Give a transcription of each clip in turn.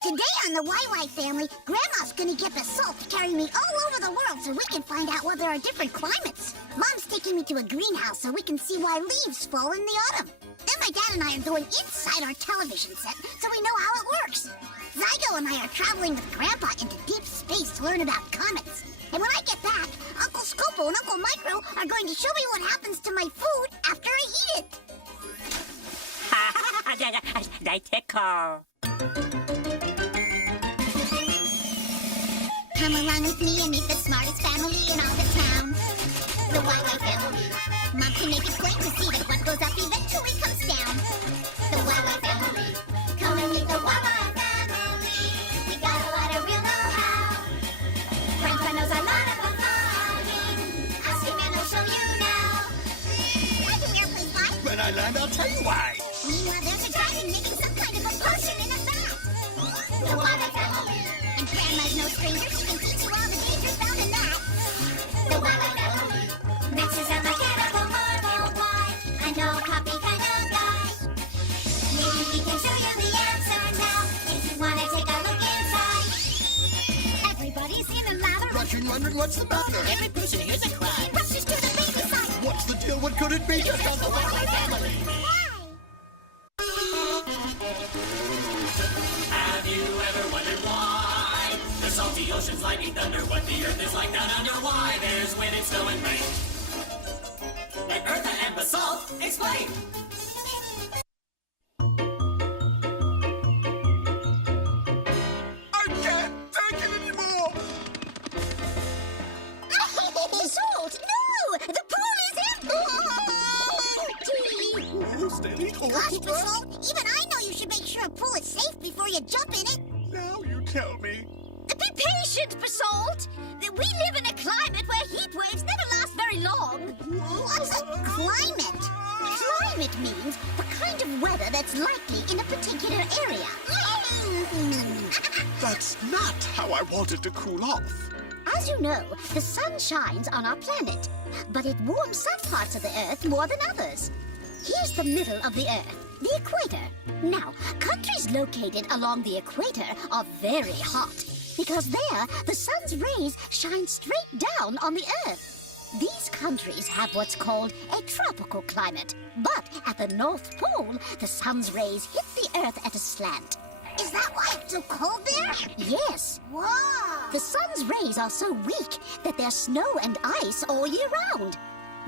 Today on the YY family, Grandma's gonna get Basalt to carry me all over the world so we can find out where there are different climates. Mom's taking me to a greenhouse so we can see why leaves fall in the autumn. Then my dad and I are going inside our television set so we know how it works. Zygo and I are traveling with Grandpa into deep space to learn about comets. And when I get back, Uncle Scopo and Uncle Micro are going to show me what happens to my food after I eat it. They tickle. Come along with me and meet the smartest family in all the town. The YY family. Mom can make it plain to see that what goes up eventually comes down. The YY family. Come and meet the YY family. We got a lot of real know-how. Grandpa knows a lot about farming. Ask him and he'll show you now. Why do airplanes fly? When I land, I'll tell you why. Meanwhile, there's a dragon making some kind of a potion in a vat. The YY family. And Grandma's no stranger. She can teach you all the dangers found in that. The YY family. Max is a mechanical marvel. Why? I know a copy kind of guy. Maybe he can show you the answer now. If you want to take a look inside. Everybody's in a lather. Rushing, wondering what's the matter. Every person here's a cry. He rushes to the baby side. What's the deal? What could it be? Just on the YY family. Have you ever wondered why the salty ocean's lightning thunder? What the earth is like down under? Why there's wind and snow and rain? Let Eartha and Basalt explain. I can't take it anymore. Basalt! No! The pool is empty! Oh, steady. Gosh, Basalt, even I know you should make sure a pool is safe before you jump in it. Now you tell me. Be patient, Basalt. We live in a climate where heat waves never last very long. What's a climate? Climate means the kind of weather that's likely in a particular area. That's not how I wanted to cool off. As you know, the sun shines on our planet, but it warms some parts of the Earth more than others. Here's the middle of the Earth, the equator. Now, countries located along the equator are very hot, because there, the sun's rays shine straight down on the Earth. These countries have what's called a tropical climate, but at the North Pole, the sun's rays hit the Earth at a slant. Is that why it's so cold there? Yes. Whoa! The sun's rays are so weak that there's snow and ice all year round.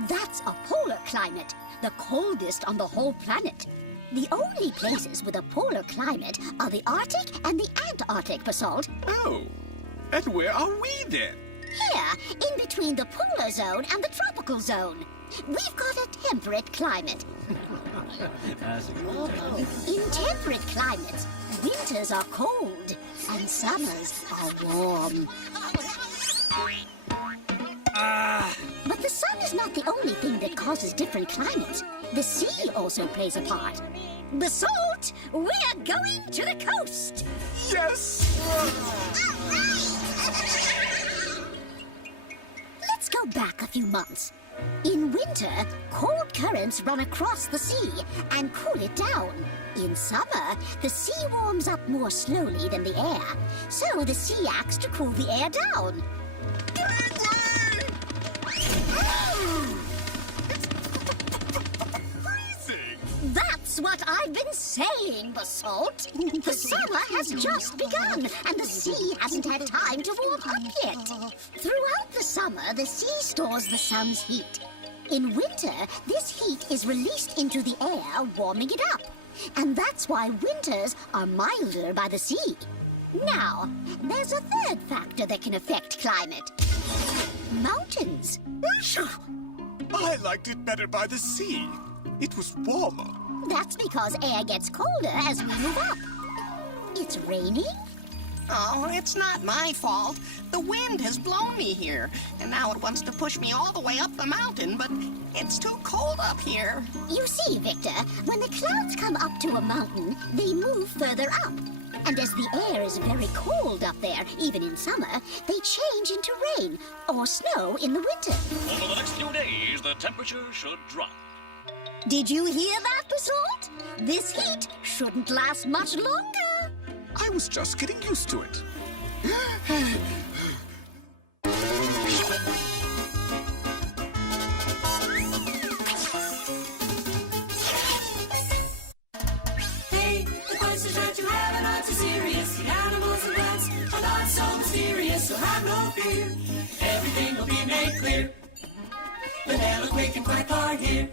That's a polar climate, the coldest on the whole planet. The only places with a polar climate are the Arctic and the Antarctic, Basalt. Oh, and where are we then? Here, in between the polar zone and the tropical zone. We've got a temperate climate. In temperate climates, winters are cold and summers are warm. But the sun is not the only thing that causes different climates. The sea also plays a part. Basalt, we're going to the coast. Yes! All right! Let's go back a few months. In winter, cold currents run across the sea and cool it down. In summer, the sea warms up more slowly than the air, so the sea acts to cool the air down. That's what I've been saying, Basalt. The summer has just begun, and the sea hasn't had time to warm up yet. Throughout the summer, the sea stores the sun's heat. In winter, this heat is released into the air, warming it up. And that's why winters are milder by the sea. Now, there's a third factor that can affect climate. Mountains. I liked it better by the sea. It was warmer. That's because air gets colder as we move up. It's raining? Oh, it's not my fault. The wind has blown me here, and now it wants to push me all the way up the mountain, but it's too cold up here. You see, Victor, when the clouds come up to a mountain, they move further up. And as the air is very cold up there, even in summer, they change into rain or snow in the winter. Over the next few days, the temperature should drop. Did you hear that, Basalt? This heat shouldn't last much longer. I was just getting used to it. Hey, the questions that you have are not too serious. The animals and plants are not so mysterious, so have no fear. Everything will be made clear. Vanilla, quick, and quack are here.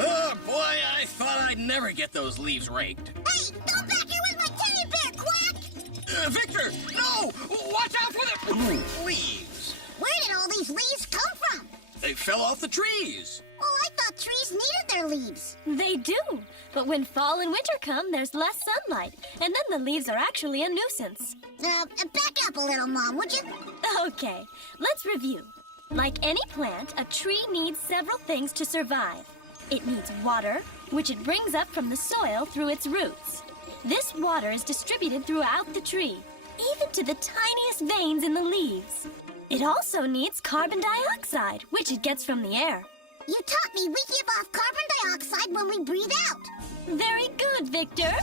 Oh, boy, I thought I'd never get those leaves raked. Hey, don't back here with my teddy bear, Quack! Victor, no! Watch out for the leaves. Where did all these leaves come from? They fell off the trees. Well, I thought trees needed their leaves. They do, but when fall and winter come, there's less sunlight, and then the leaves are actually a nuisance. Back up a little, Mom, would you? Okay, let's review. Like any plant, a tree needs several things to survive. It needs water, which it brings up from the soil through its roots. This water is distributed throughout the tree, even to the tiniest veins in the leaves. It also needs carbon dioxide, which it gets from the air. You taught me we give off carbon dioxide when we breathe out. Very good, Victor.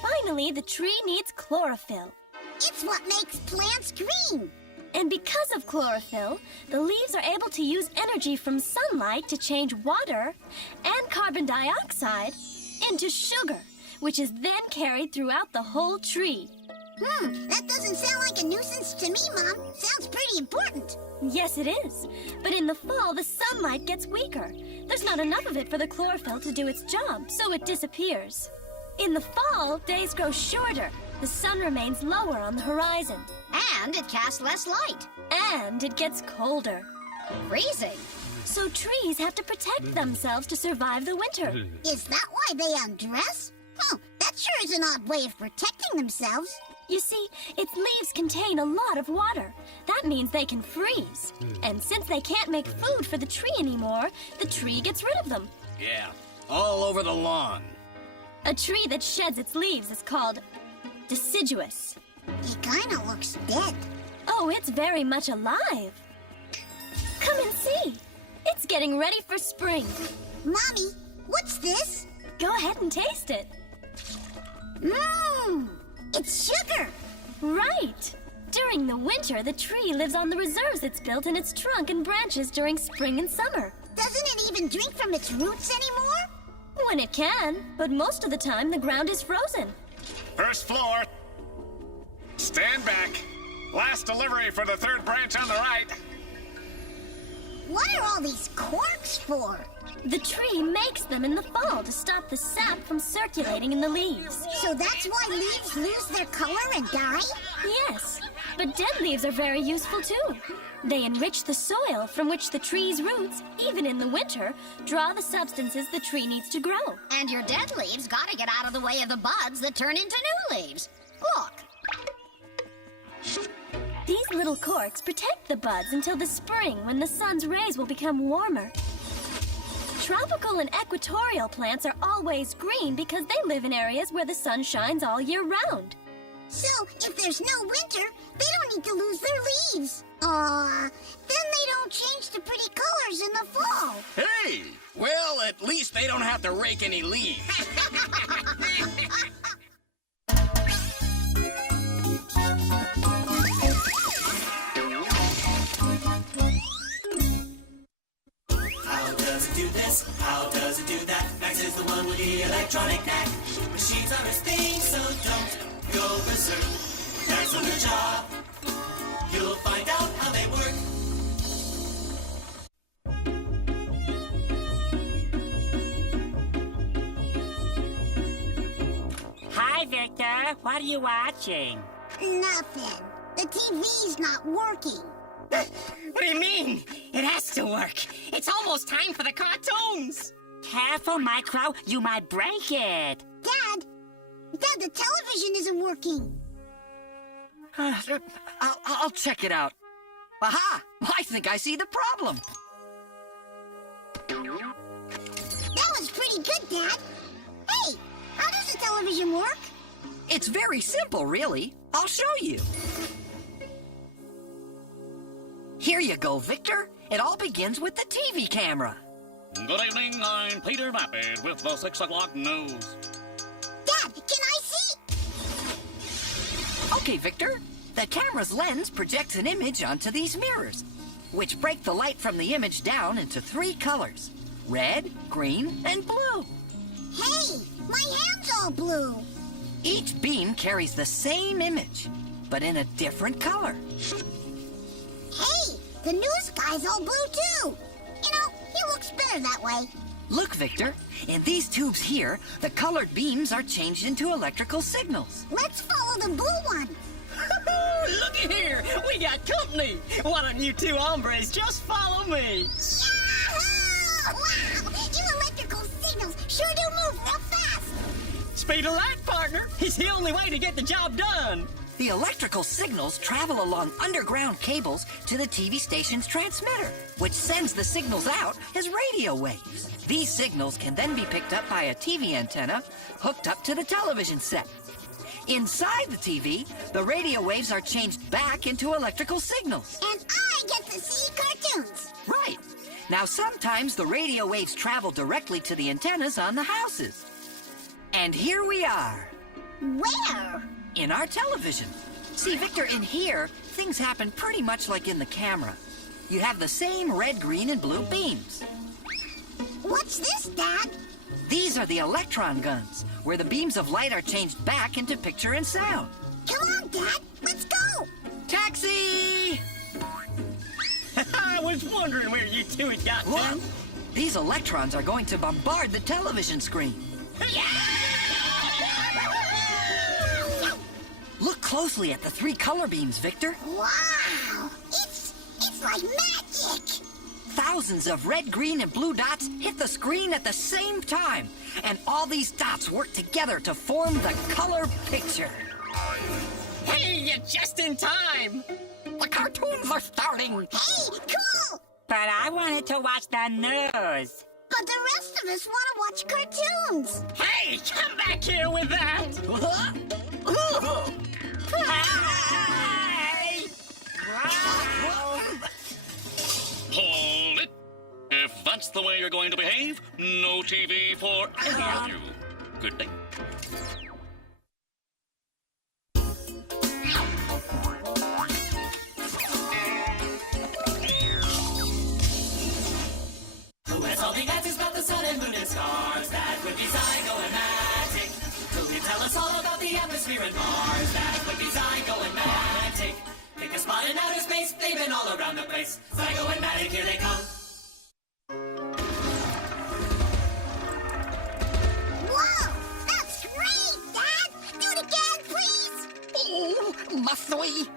Finally, the tree needs chlorophyll. It's what makes plants green. And because of chlorophyll, the leaves are able to use energy from sunlight to change water and carbon dioxide into sugar, which is then carried throughout the whole tree. That doesn't sound like a nuisance to me, Mom. Sounds pretty important. Yes, it is. But in the fall, the sunlight gets weaker. There's not enough of it for the chlorophyll to do its job, so it disappears. In the fall, days grow shorter. The sun remains lower on the horizon. And it casts less light. And it gets colder. Freezing. So trees have to protect themselves to survive the winter. Is that why they undress? That sure is an odd way of protecting themselves. You see, its leaves contain a lot of water. That means they can freeze. And since they can't make food for the tree anymore, the tree gets rid of them. Yeah, all over the lawn. A tree that sheds its leaves is called deciduous. It kinda looks dead. Oh, it's very much alive. Come and see. It's getting ready for spring. Mommy, what's this? Go ahead and taste it. It's sugar. Right. During the winter, the tree lives on the reserves it's built in its trunk and branches during spring and summer. Doesn't it even drink from its roots anymore? When it can, but most of the time the ground is frozen. First floor. Stand back. Last delivery for the third branch on the right. What are all these corks for? The tree makes them in the fall to stop the sap from circulating in the leaves. So that's why leaves lose their color and die? Yes, but dead leaves are very useful too. They enrich the soil from which the tree's roots, even in the winter, draw the substances the tree needs to grow. And your dead leaves gotta get out of the way of the buds that turn into new leaves. Look. These little corks protect the buds until the spring when the sun's rays will become warmer. Tropical and equatorial plants are always green because they live in areas where the sun shines all year round. So, if there's no winter, they don't need to lose their leaves. Then they don't change to pretty colors in the fall. Hey! Well, at least they don't have to rake any leaves. How does it do this? How does it do that? Max is the one with the electronic knack. Machines are his thing, so don't go berserk. That's on the job. You'll find out how they work. Hi, Victor. What are you watching? Nothing. The TV's not working. What do you mean? It has to work. It's almost time for the cartoons. Careful, Micro. You might break it. Dad, the television isn't working. I'll check it out. Aha! I think I see the problem. That was pretty good, Dad. Hey, how does the television work? It's very simple, really. I'll show you. Here you go, Victor. It all begins with the TV camera. Good evening, I'm Peter Vapid with the 6 o'clock news. Dad, can I see? Okay, Victor. The camera's lens projects an image onto these mirrors, which break the light from the image down into 3 colors: red, green, and blue. Hey, my hand's all blue. Each beam carries the same image, but in a different color. Hey, the news guy's all blue too. You know, he looks better that way. Look, Victor, in these tubes here, the colored beams are changed into electrical signals. Let's follow the blue one. Looky here, we got company. Why don't you two hombres just follow me? Yahoo! Wow, you electrical signals sure do move real fast. Speed of light, partner. It's the only way to get the job done. The electrical signals travel along underground cables to the TV station's transmitter, which sends the signals out as radio waves. These signals can then be picked up by a TV antenna hooked up to the television set. Inside the TV, the radio waves are changed back into electrical signals. And I get to see cartoons. Right. Now, sometimes the radio waves travel directly to the antennas on the houses. And here we are. Where? In our television. See, Victor, in here, things happen pretty much like in the camera. You have the same red, green, and blue beams. What's this, Dad? These are the electron guns, where the beams of light are changed back into picture and sound. Come on, Dad. Let's go. Taxi! I was wondering where you two had got Look, to. these electrons are going to bombard the television screen. Look closely at the 3 color beams, Victor. Wow. It's like magic. Thousands of red, green, and blue dots hit the screen at the same time. And all these dots work together to form the color picture. Hey, you're just in time. The cartoons are starting. Hey, cool. But I wanted to watch the news. But the rest of us want to watch cartoons. Hey, come back here with that. Hey! Hold it. If that's the way you're going to behave, no TV for any of you. Good day. Who has all the answers about the sun and moon and stars? That would be Zygo and Magic. Who can tell us all about the atmosphere and Mars? That would be Zygo and Magic. Pick a spot in outer space, they've been all around the place. Zygo and Magic, here they come. Whoa, that's great, Dad. Do it again, please. Oh, must we?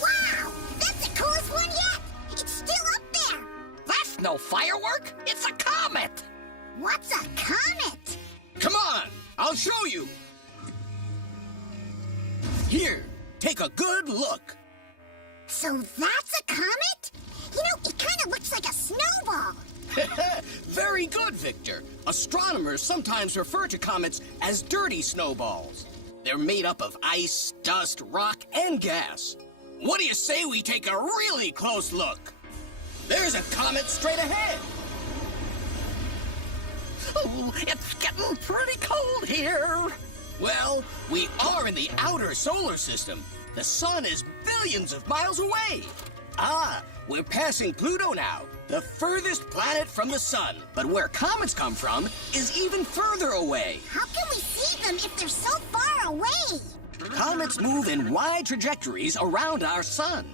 Wow, that's the coolest one yet. It's still up there. That's no firework. It's a comet. What's a comet? Come on, I'll show you. Here, take a good look. So that's a comet? You know, it kind of looks like a snowball. Very good, Victor. Astronomers sometimes refer to comets as dirty snowballs. They're made up of ice, dust, rock, and gas. What do you say we take a really close look? There's a comet straight ahead. Oh, it's getting pretty cold here. Well, we are in the outer solar system. The sun is billions of miles away. Ah, we're passing Pluto now, the furthest planet from the sun. But where comets come from is even further away. How can we see them if they're so far away? Comets move in wide trajectories around our sun.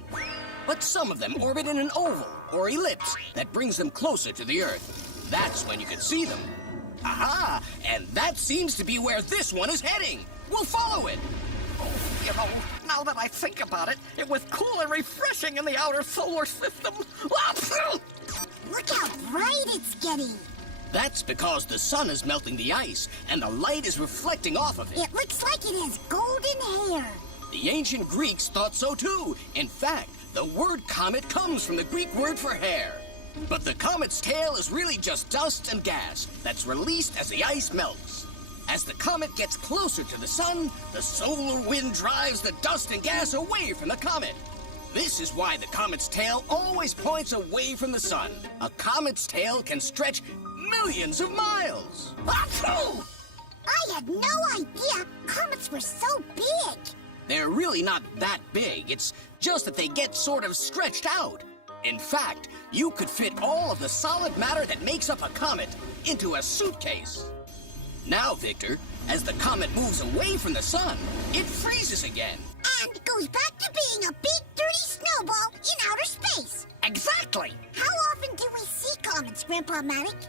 But some of them orbit in an oval or ellipse that brings them closer to the Earth. That's when you can see them. Aha! And that seems to be where this one is heading. We'll follow it. Oh, you know, now that I think about it, it was cool and refreshing in the outer solar system. Look how bright it's getting. That's because the sun is melting the ice, and the light is reflecting off of it. It looks like it has golden hair. The ancient Greeks thought so too. In fact, the word comet comes from the Greek word for hair. But the comet's tail is really just dust and gas that's released as the ice melts. As the comet gets closer to the sun, the solar wind drives the dust and gas away from the comet. This is why the comet's tail always points away from the sun. A comet's tail can stretch millions of miles. Achoo! I had no idea comets were so big. They're really not that big. It's just that they get sort of stretched out. In fact, you could fit all of the solid matter that makes up a comet into a suitcase. Now, Victor, as the comet moves away from the sun, it freezes again. And goes back to being a big, dirty snowball in outer space. Exactly. How often do we see comets, Grandpa Matic?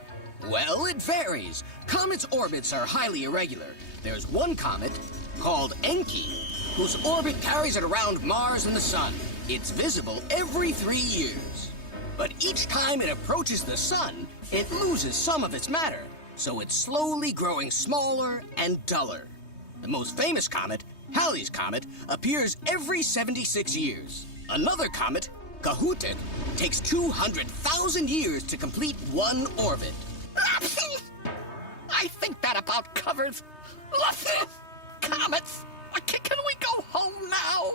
Well, it varies. Comets' orbits are highly irregular. There's one comet, called Enki, whose orbit carries it around Mars and the sun. It's visible every 3 years. But each time it approaches the sun, it loses some of its matter, so it's slowly growing smaller and duller. The most famous comet, Halley's Comet, appears every 76 years. Another comet, Kohoutek, takes 200,000 years to complete one orbit. I think that about covers comets. Can we go home now?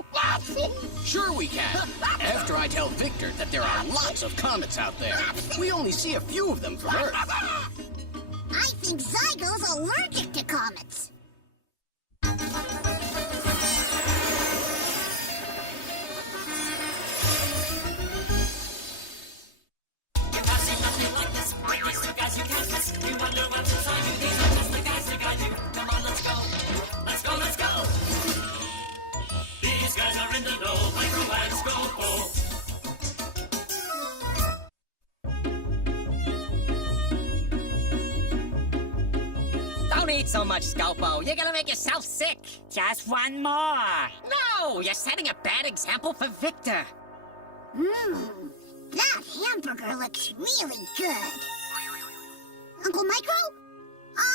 Sure we can. After I tell Victor that there are lots of comets out there. We only see a few of them from Earth. I think Zygo's allergic to comets. These guys are in the know, micro and Scopo. Don't eat so much, Scopo. You're gonna make yourself sick. Just one more. No, you're setting a bad example for Victor. That hamburger looks really good. Uncle Micro?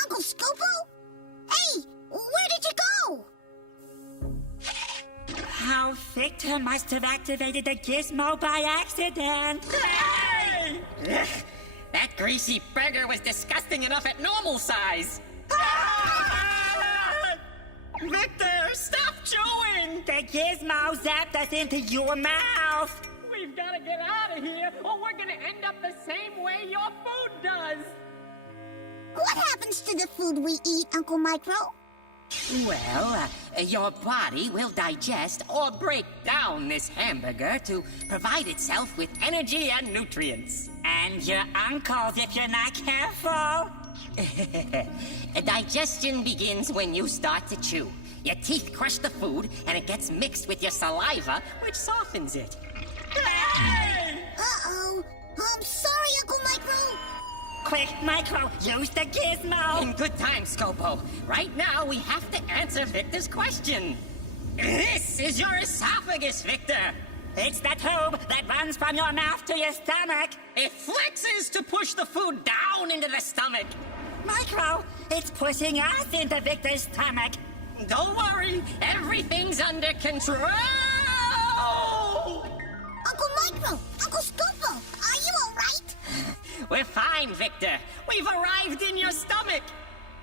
Uncle Scopo? Hey, where did you go? How Victor must have activated the gizmo by accident. Hey! Ugh, that greasy burger was disgusting enough at normal size. Victor, stop chewing! The gizmo zapped us into your mouth. We've got to get out of here, or we're going to end up the same way your food does. What happens to the food we eat, Uncle Micro? Well, your body will digest or break down this hamburger to provide itself with energy and nutrients. And your uncles if you're not careful. Digestion begins when you start to chew. Your teeth crush the food, and it gets mixed with your saliva, which softens it. Uh-oh. I'm sorry, Uncle Micro. Quick, Micro, use the gizmo. In good time, Scopo. Right now, we have to answer Victor's question. This is your esophagus, Victor. It's the tube that runs from your mouth to your stomach. It flexes to push the food down into the stomach. Micro, it's pushing us into Victor's stomach. Don't worry, everything's under control. Uncle Micro, Uncle Scopo, are you all right? We're fine, Victor. We've arrived in your stomach.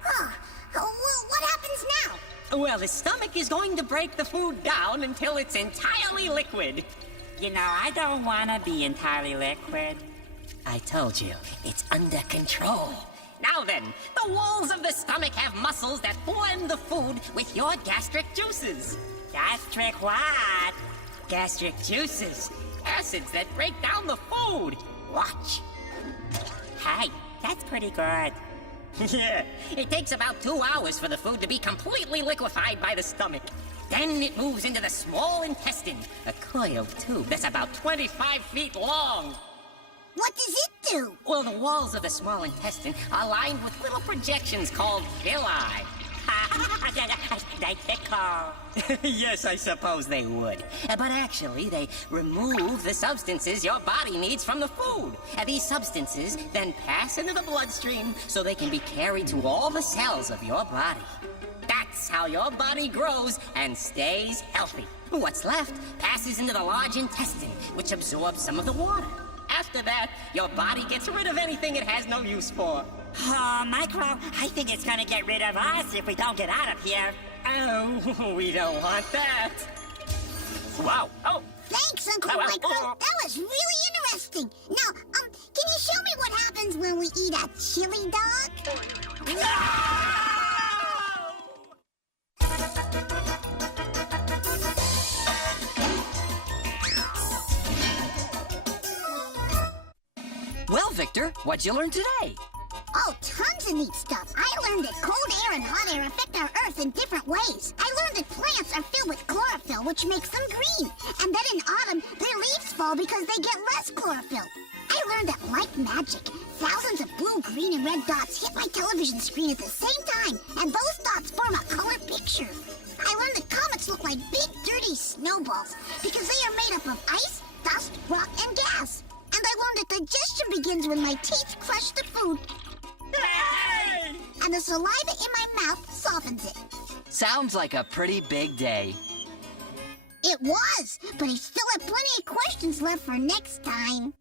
Well, what happens now? Well, the stomach is going to break the food down until it's entirely liquid. You know, I don't want to be entirely liquid. I told you, it's under control. Now then, the walls of the stomach have muscles that blend the food with your gastric juices. Gastric what? Gastric juices. Acids that break down the food. Watch. Hey, that's pretty good. Yeah, it takes about 2 hours for the food to be completely liquefied by the stomach. Then it moves into the small intestine, a coiled tube that's about 25 feet long. What does it do? Well, the walls of the small intestine are lined with little projections called villi. They tickle. Yes, I suppose they would. But actually, they remove the substances your body needs from the food. These substances then pass into the bloodstream so they can be carried to all the cells of your body. That's how your body grows and stays healthy. What's left passes into the large intestine, which absorbs some of the water. After that, your body gets rid of anything it has no use for. Oh, Micro, I think it's gonna get rid of us if we don't get out of here. Oh, we don't want that. Wow. Oh. Thanks, Thanks, Uncle Mike. That was really interesting. Now, can you show me what happens when we eat a chili dog? Well, Victor, what'd you learn today? Oh, tons of neat stuff. I learned that cold air and hot air affect our Earth in different ways. I learned that plants are filled with chlorophyll, which makes them green. And that in autumn, their leaves fall because they get less chlorophyll. I learned that, like magic, thousands of blue, green, and red dots hit my television screen at the same time, and those dots form a color picture. I learned that comets look like big, dirty snowballs because they are made up of ice, dust, rock, and gas. And I learned that digestion begins when my teeth crush the food. Hey! And the saliva in my mouth softens it. Sounds like a pretty big day. It was, but I still have plenty of questions left for next time.